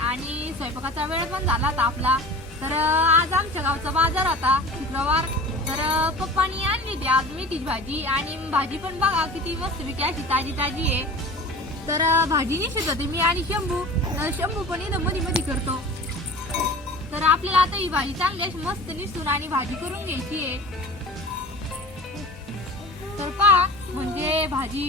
आणि स्वयंपाकाचा वेळ पण झाला आता आपला. तर आज आमच्या गावचा बाजार होता शुक्रवार. तर पप्पानी आणली होती आज मेथीची भाजी आणि भाजी पण बघा किती मस्तपैकी अशी ताजी ताजी आहे. तर भाजी निश्चित होते मी आणि शंभू. तर शंभू पण इथं मधी मधी करतो. तर आपल्याला आता ही भाजी चांगली अशी मस्त निसून आणि भाजी करून घ्यायची आहे. तर पहा म्हणजे भाजी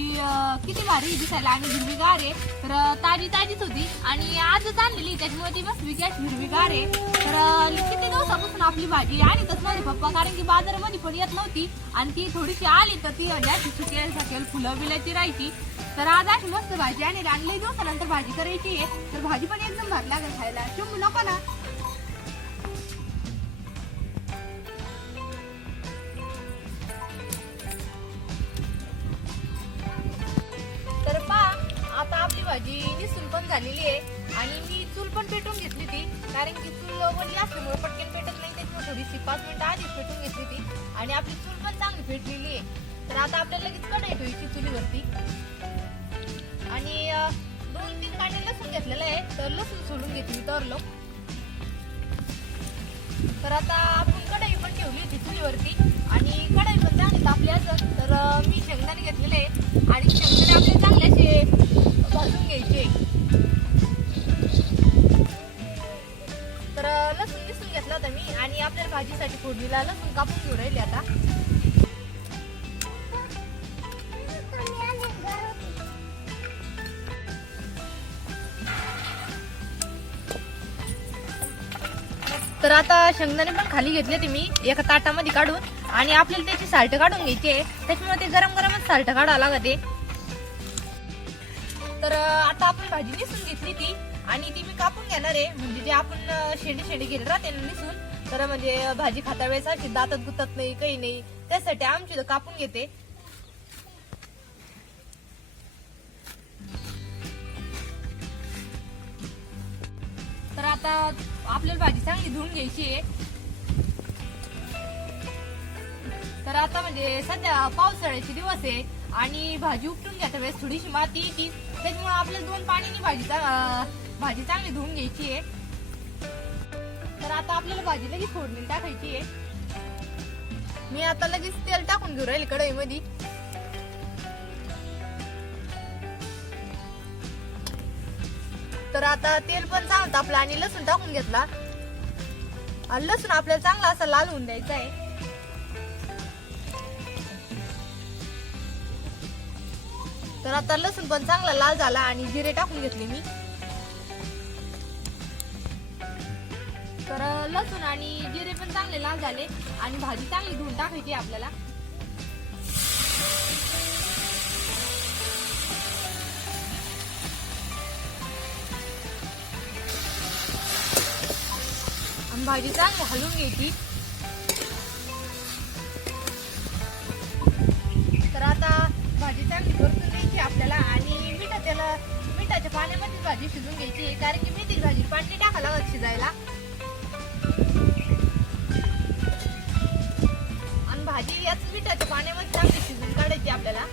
किती भारी दिसायला. आणि हिरवीगार आहे. तर ताजी ताजीच होती. आणि आजच आणलेली त्याच्यामुळे ती मस्त विकास हिरवीगार आहे. तर किती दिवसापासून आपली भाजी आणि तसं माझे पप्पा कारण की बाजारामध्ये पण येत नव्हती. आणि ती थोडीशी आली तर ती म्हणजे अशी सुकेल सकेल फुलं बिलाची राहायची. तर आज अशी मस्त भाजी आणि आणली दिवसानंतर भाजी करायची आहे. तर भाजी पण एकदम भारी लागेल खायला. शंभू नको ना. झालेली आहे. आणि मी चूल पण पेटून घेतली ती कारण की चूल वडली असल्यामुळे पटकन पेटत नाही त्याच्यामुळे थोडीशी पाच मिनिटं आधीच पेटून घेतली ती आणि आपली चूल पण चांगली पेटलेली आहे. तर आता आपल्याला लगेच कढई ठेवायची चुलीवरती. आणि दोन तीन कांडे लसूण घेतलेलं आहे. तर लसूण सोडून घेतली तरलो तर आता आपण कढई पण ठेवली होती चुलीवरती. आणि कढई पण चांगली तापली असं तर मी शेंगदाणे घेतलेले आहे आणि किसून घेतला होता मी. आणि आपल्याला भाजीसाठी फोडणीला लसूण कापून घेऊ राहिले आता. तर आता शेंगदाणे पण खाली घेतले ते मी एका ताटामध्ये काढून. आणि आपल्याला त्याची साल्ट काढून घ्यायची आहे. त्याच्यामुळे ते गरम गरमच साल्ट काढावं लागते तर आता आपण भाजी निसून घेतली ती आणि ती मी कापून घेणार आहे. म्हणजे जे आपण शेडी शेंडे शेंडे गेले राहते ना निसून तर म्हणजे भाजी खाता वेळेस अशी दातात गुतत नाही काही नाही. त्यासाठी आमची कापून घेते. तर आता आपल्याला भाजी चांगली धुवून घ्यायची आहे. तर आता म्हणजे सध्या पावसाळ्याचे दिवस आहे आणि भाजी उपटून घ्यायच्या वेळेस थोडीशी माती येते. त्याच्यामुळे आपल्याला दोन पाण्याने भाजी भाजी चांगली धुवून घ्यायची आहे. तर आता आपल्याला भाजी लगेच फोडणी टाकायची आहे. मी आता लगेच तेल टाकून घेऊ कढई मध्ये तर आता तेल पण चांगलं तापलं आणि लसूण टाकून घेतला. आणि लसूण आपल्याला चांगला असा लाल होऊन द्यायचा आहे. तर आता लसूण पण चांगला लाल झाला आणि जिरे टाकून घेतले मी. तर लसूण आणि जिरे पण चांगले लाल झाले आणि भाजी चांगली धुवून टाकायची आपल्याला. आणि भाजी चांगली हलवून घ्यायची. तर आता भाजी चांगली परतून घ्यायची आपल्याला आणि मिठाच्याला मिठाच्या पाण्यामध्ये भाजी शिजून घ्यायची कारण की मेथी भाजी पाणी टाकायला शिजायला. भाजी याच मिठाच्या पाण्यामध्ये चांगली शिजून काढायची आपल्याला.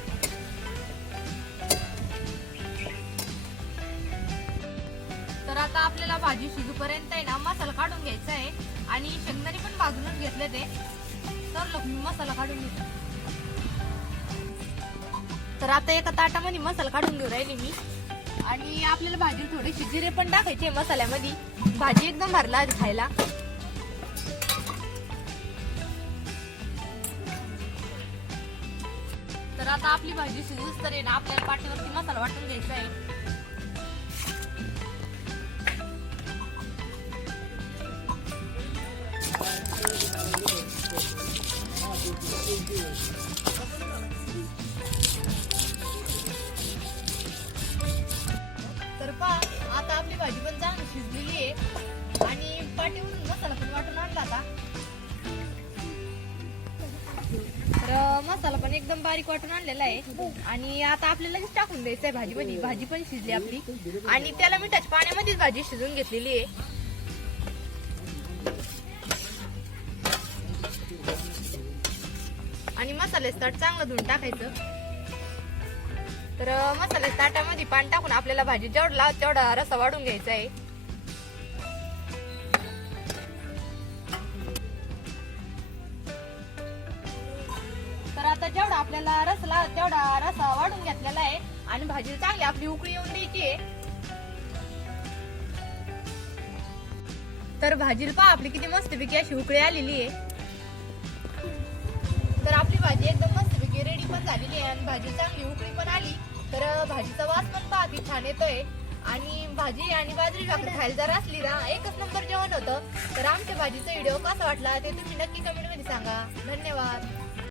तर आता आपल्याला भाजी शिजूपर्यंत आहे ना मसाला काढून घ्यायचा आहे आणि शेंगदाणे पण भाजूनच घेतले ते. तर लोक मी मसाला काढून घेतो. तर आता एका ताटामध्ये मसाला काढून घेऊ राहिले मी. आणि आपल्याला भाजी थोडीशी जिरे पण टाकायचे मसाल्यामध्ये. भाजी एकदम भरला खायला. तर आता आपली भाजी शिजूच तर येणार आपल्याला पाठीवरती मसाला वाटून घ्यायचा आहे. तर मसाला पण एकदम बारीक वाटून आणलेला आहे. आणि आता आपल्याला लगेच टाकून द्यायचं आहे म्हणजे भाजी पण शिजली आपली. आणि त्याला मिठाच्या पाण्यामध्येच भाजी शिजून घेतलेली आहे. आणि मसाले ताट चांगलं धुवून टाकायचं. तर अं, मसाल्याच्या ताटामध्ये पाणी टाकून आपल्याला भाजी जेवढा लाव तेवढा रसा वाढून घ्यायचा आहे. आता जेवढा आपल्याला रस तेवढा रसा वाढून घेतलेला आहे. आणि भाजी चांगली आपली उकळी येऊन द्यायची आहे. तर भाजीला पहा आपली किती मस्तपैकी अशी उकळी आलेली आहे. तर आपली भाजी एकदम मस्तपैकी रेडी पण झालेली आहे आणि भाजी चांगली उकळी पण आली. तर भाजीचा वास पण पहा किती छान येतोय. आणि भाजी आणि बाजरी भाकरी खायला जर असली ना एकच नंबर जेवण होतं. तर आमच्या भाजीचा व्हिडिओ कसा वाटला ते तुम्ही नक्की कमेंटमध्ये सांगा. धन्यवाद.